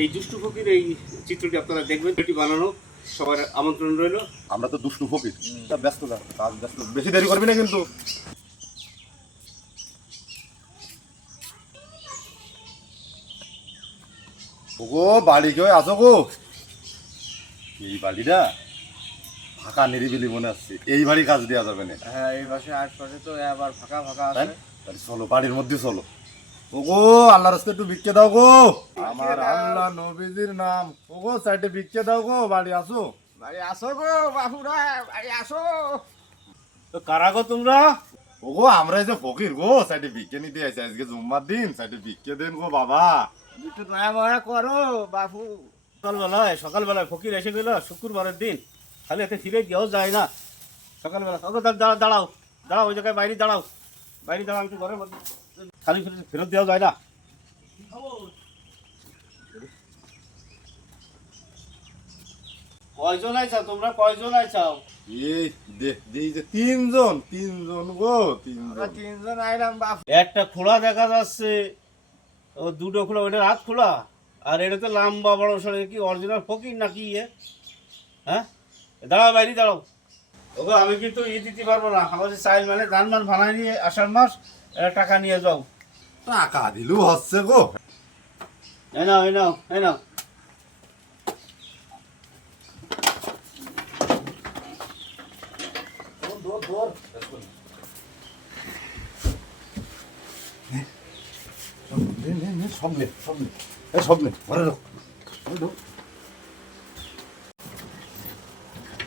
এই দুষ্টু ফকির এই চিত্রটি আপনারা দেখবেন এটি বানানো সবার আমন্ত্রণ রইল। আমরা তো দুষ্টু ফকির ব্যস্ত কাজ ব্যস্ত বেশি দেরি করবি না কিন্তু। ওগো বাড়ি কেউ আসো গো? এই বাড়িটা ফাঁকা নিরিবিলি মনে আসছে এই বাড়ি কাজ দেওয়া যাবে না। হ্যাঁ এই পাশে আশপাশে তো আবার ফাঁকা ফাঁকা আছে। চলো বাড়ির মধ্যে চলো। ওগো আল্লাহর রাস্তায় একটু ভিক্ষে দাও গো। আমার আল্লাহ নবীজির নাম। ওগো সাইডে ভিক্ষে দাও গো বাড়ি আসো। বাড়ি আসো গো বাবুরা বাড়ি আসো। তো কারা গো তোমরা? ওগো আমরা এই যে ফকির গো সাইডে ভিক্ষে নিতে আইছি। আজকে জুম্মার দিন সাইডে ভিক্ষে দেন গো বাবা। একটু দয়া ময়া করো বাবু। সকালবেলায় সকালবেলায় ফকির এসে গেল শুক্রবারের দিন। খালি এতে ফিরে গিয়েও যায় না। সকালবেলা ওগো দা- দা- দাঁড়াও দাঁড়াও ওই জায়গায় বাইরে দাঁড়াও। বাইরে দাঁড়াও তো ঘরের মধ্যে খালি ফেরত- দেওয়া যায় না। কয়জন তোমরা কয়জন আইছাও এই দেই যে তিনজন তিনজন গো তিনজন। তিনজন আইলাম বাবু একটা খোলা দেখা যাচ্ছে ও দুটো খোলা ওইটার হাত খোলা। আর এটা তো লাম্বা বড় সড়ে কি অরিজিনাল ফকির নাকি ইয়ে হ্যাঁ? দাঁড়াও বাইরে দাঁড়াও। ওগো আমি কিন্তু ই দিতে পারব না। আমাদের চাইল মানে ধান মান ভাড়াই নিয়ে আষাঢ় মাস টাকা নিয়ে যাও। টাকা দিলু হচ্ছে গো। এই নাও এই নাও এই নাও। সব নে সব নে সব নে। ঘরে ঢোক ঘরে ঢোক নে,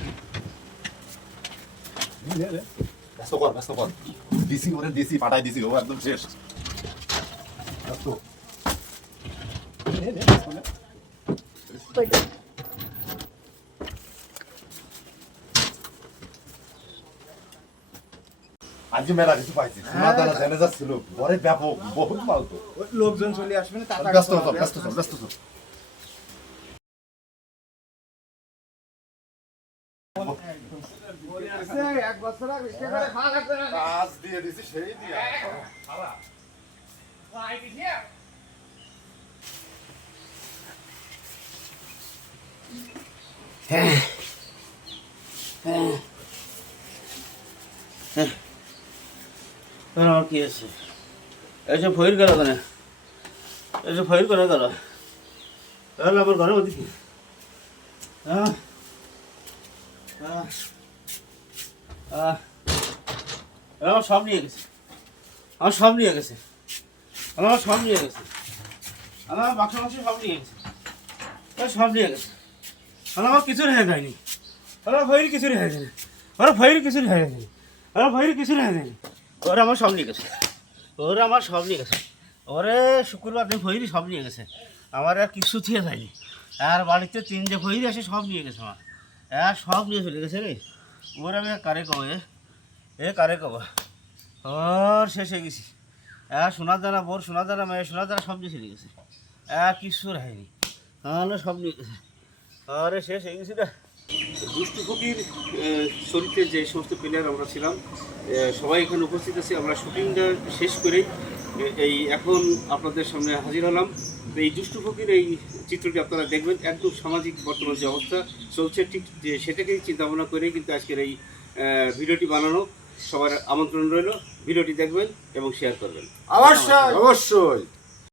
নে, নে। ব্যস্ত কর ব্যস্ত কর। দিছি ওরে দিছি পাঠাই দিছি ও একদম শেষ। ব্যস্ত। নে, নে, ব্যস্ত নে। আজকে মেলা কিছু পাইছি। সোনা দানা জেনে যাচ্ছিল ঘরে ব্যাপক বহুত মাল তো। ওই লোকজন চলে আসবে না ব্যস্ত ব্যস্ত ব্যস্ত এক বছর আগে বিক্রি করে খাওয়া লাগবে না। কাজ দিয়ে দিছি, সেই দিয়ে। এবার আমার কি আছে? এসে ফইর গেল কেন এসে ফইর করে গেল? তাহলে আমার ঘরে ওদিকে হ্যাঁ হ্যাঁ? হ্যাঁ? এরা আমার সব নিয়ে গেছে আমার সব নিয়ে গেছে আমার সব নিয়ে গেছে আমার বাক্স বাক্স সব নিয়ে গেছে সব নিয়ে গেছে আমার আমার কিছু রেখে যায়নি ওরা ভয়ের কিছু রেখে যায়নি ওরা ভয়ের কিছু রেখে যায়নি ওরা ভয়ের কিছু রেখে যায়নি ওরা আমার সব নিয়ে গেছে ওরা আমার সব নিয়ে গেছে ওরে শুক্রবার দিন ভৈরি সব নিয়ে গেছে আমার আর কিছু থেকে যায়নি আর বাড়িতে তিন যে ভৈরি আসে সব নিয়ে গেছে আমার আর সব নিয়ে চলে গেছে রে ওর আমি কারে কব, এ? এ কারে কব? ওর শেষ হয়ে গেছি। হ্যাঁ সোনার দানা বোর, সোনার দানা মেয়ে, সোনার দানা সব নিয়ে গেছে। আর কিছু রাখেনি তাহলে সব নিয়ে গেছে। আরে শেষ হয়ে গেছি রে। দুষ্টু ফকির চরিত্রে যে সমস্ত প্লেয়ার আমরা ছিলাম সবাই এখানে উপস্থিত আছি। আমরা শুটিংটা শেষ করেই এই এখন আপনাদের সামনে হাজির হলাম। তো এই দুষ্টু ফকির এই চিত্রটি আপনারা দেখবেন একদম সামাজিক বর্তমান যে অবস্থা চলছে ঠিক যে সেটাকেই চিন্তা ভাবনা করেই কিন্তু আজকের এই ভিডিওটি বানানো। সবার আমন্ত্রণ রইল ভিডিওটি দেখবেন এবং শেয়ার করবেন। অবশ্যই। অবশ্যই।